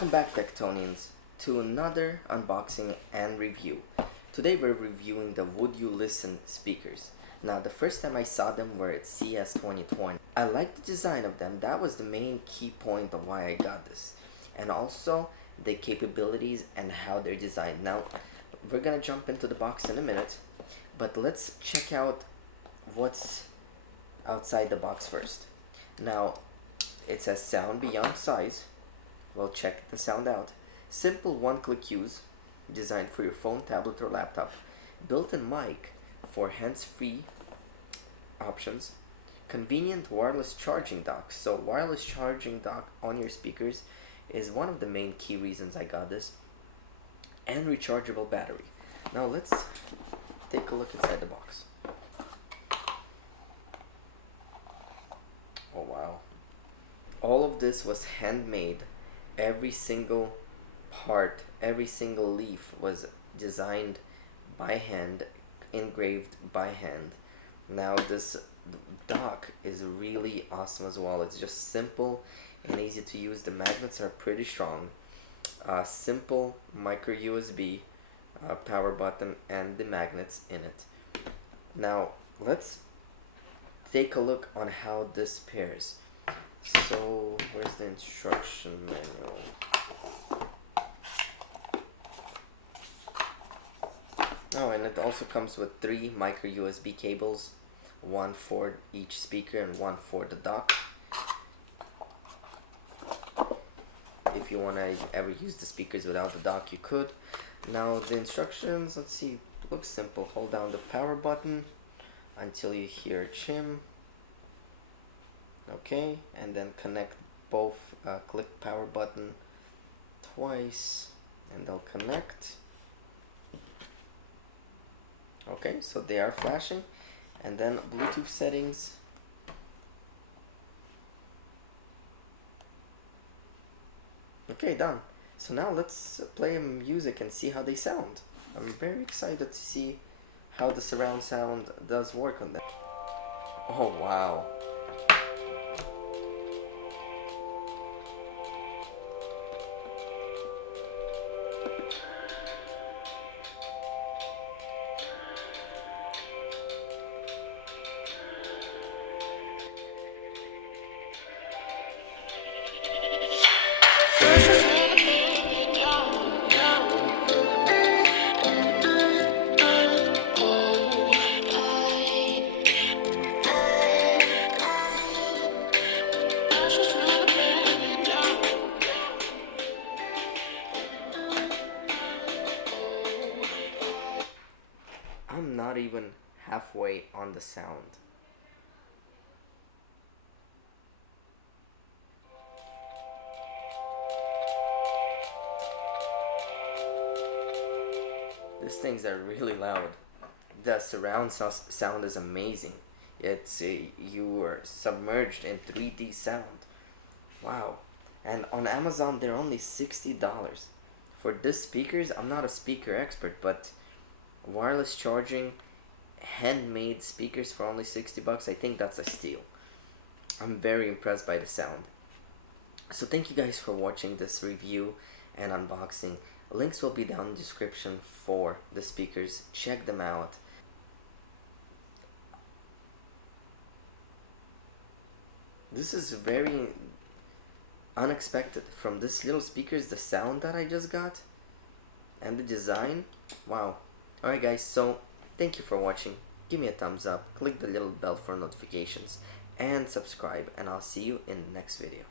Welcome back, Tectonians, to another unboxing and review. Today we're reviewing the Woodulisten speakers. Now, the first time I saw them were at CES 2020. I liked the design of them. That was the main key point of why I got this. And also the capabilities and how they're designed. Now, we're gonna jump into the box in a minute, but let's check out what's outside the box first. Now, it says sound beyond size. We'll check the sound out. Simple one-click use, designed for your phone, tablet, or laptop. Built-in mic for hands-free options. Convenient wireless charging dock. So wireless charging dock on your speakers is one of the main key reasons I got this. And rechargeable battery. Now let's take a look inside the box. Oh wow. All of this was handmade. Every single part, every single leaf was designed by hand, engraved by hand. Now this dock is really awesome as well. It's just simple and easy to use. The magnets are pretty strong. Simple micro USB power button and the magnets in it. Now let's take a look on how this pairs. So where's the instruction manual? Oh, and it also comes with 3 micro USB cables, one for each speaker and one for the dock. If you want to ever use the speakers without the dock, you could. Now the instructions, let's see, looks simple. Hold down the power button until you hear a chime. Okay, and then connect both, click power button twice and they'll connect. Okay, so they are flashing. And then Bluetooth settings. Okay, done. So now let's play music and see how they sound. I'm very excited to see how the surround sound does work on them. Oh wow. I'm not even halfway on the sound. These things are really loud. The surround sound is amazing. It's you are submerged in 3D sound. Wow. And on Amazon they're only $60. For this speakers, I'm not a speaker expert, but wireless charging handmade speakers for only $60, I think that's a steal. I'm very impressed by the sound. So thank you guys for watching this review and unboxing. Links will be down in the description for the speakers. Check them out. This is very unexpected. From this little speakers, the sound that I just got and the design, wow. Alright guys, so thank you for watching. Give me a thumbs up, click the little bell for notifications, and subscribe, and I'll see you in the next video.